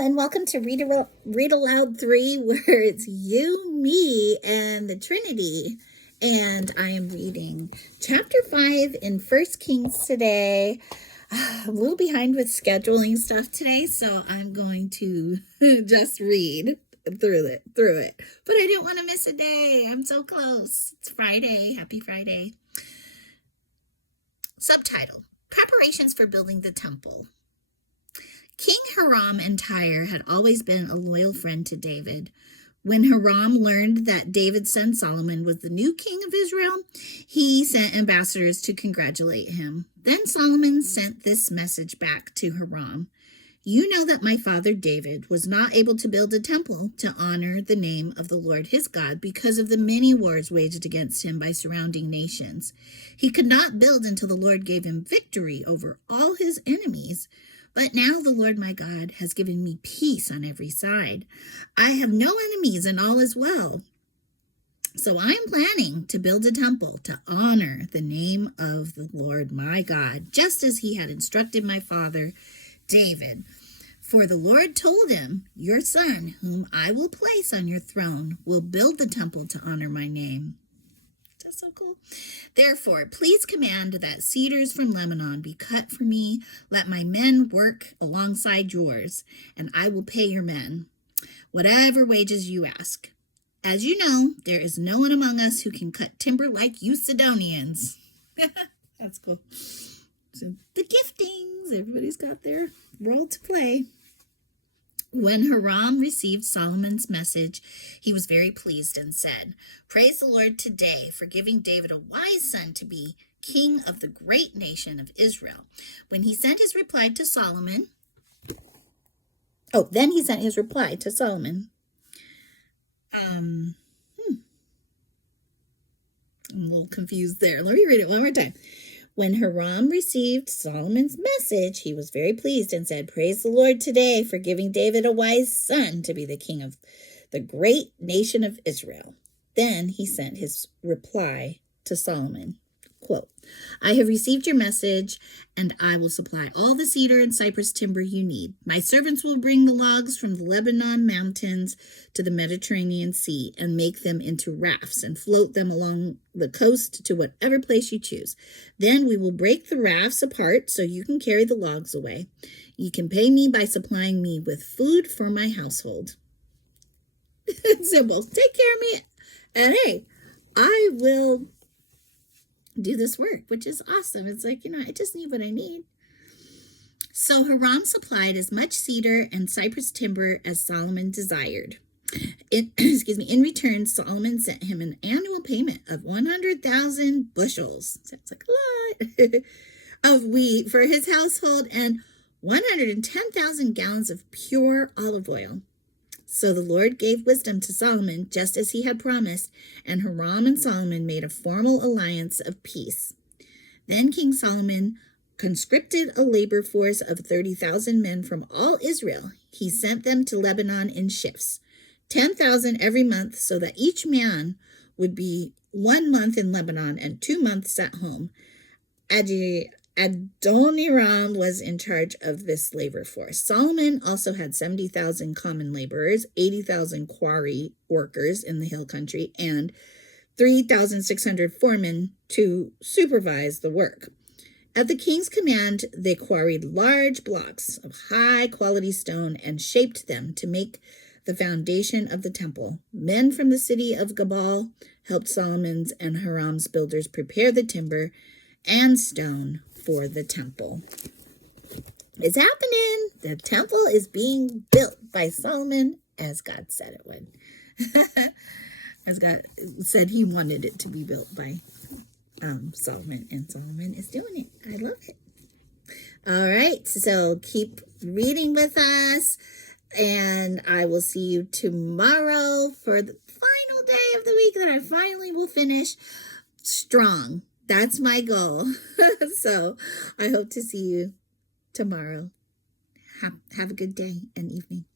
and welcome to Read Aloud 3, where it's you, me, and the Trinity. And I am reading chapter 5 in 1 Kings today. I'm a little behind with scheduling stuff today, so I'm going to just read through it. But I didn't want to miss a day. I'm so close. It's Friday. Happy Friday. Subtitle: Preparations for Building the Temple. King Hiram and Tyre had always been a loyal friend to David. When Hiram learned that David's son Solomon was the new king of Israel, he sent ambassadors to congratulate him. Then Solomon sent this message back to Hiram: "You know that my father David was not able to build a temple to honor the name of the Lord his God because of the many wars waged against him by surrounding nations. He could not build until the Lord gave him victory over all his enemies. But now the Lord my God has given me peace on every side. I have no enemies and all is well. So I am planning to build a temple to honor the name of the Lord my God, just as he had instructed my father David. For the Lord told him, 'Your son, whom I will place on your throne, will build the temple to honor my name.'" That's so cool. "Therefore, please command that cedars from Lebanon be cut for me. Let my men work alongside yours, and I will pay your men whatever wages you ask. As you know, there is no one among us who can cut timber like you Sidonians." That's cool. So the giftings, everybody's got their role to play. When Hiram received Solomon's message, he was very pleased and said, "Praise the Lord today for giving David a wise son to be king of the great nation of Israel." Then he sent his reply to Solomon. I'm a little confused there. Let me read it one more time. When Hiram received Solomon's message, he was very pleased and said, "Praise the Lord today for giving David a wise son to be the king of the great nation of Israel." Then he sent his reply to Solomon. Quote, "I have received your message, and I will supply all the cedar and cypress timber you need. My servants will bring the logs from the Lebanon mountains to the Mediterranean Sea and make them into rafts and float them along the coast to whatever place you choose. Then we will break the rafts apart so you can carry the logs away. You can pay me by supplying me with food for my household." It's simple. Take care of me, and hey, I will do this work, which is awesome. It's like, I just need what I need. So Hiram supplied as much cedar and cypress timber as Solomon desired. In return, Solomon sent him an annual payment of 100,000 bushels. Sounds like a lot. Of wheat for his household and 110,000 gallons of pure olive oil. So the Lord gave wisdom to Solomon, just as he had promised, and Hiram and Solomon made a formal alliance of peace. Then King Solomon conscripted a labor force of 30,000 men from all Israel. He sent them to Lebanon in shifts, 10,000 every month, so that each man would be 1 month in Lebanon and 2 months at home. Adoniram was in charge of this labor force. Solomon also had 70,000 common laborers, 80,000 quarry workers in the hill country, and 3,600 foremen to supervise the work. At the king's command, they quarried large blocks of high-quality stone and shaped them to make the foundation of the temple. Men from the city of Gabal helped Solomon's and Hiram's builders prepare the timber and stone for the temple. It's happening. The temple is being built by Solomon, as God said it would. As God said he wanted it to be built by Solomon, and Solomon is doing it. I love it. All right, so keep reading with us, and I will see you tomorrow for the final day of the week that I finally will finish strong. That's my goal. So I hope to see you tomorrow. Have a good day and evening.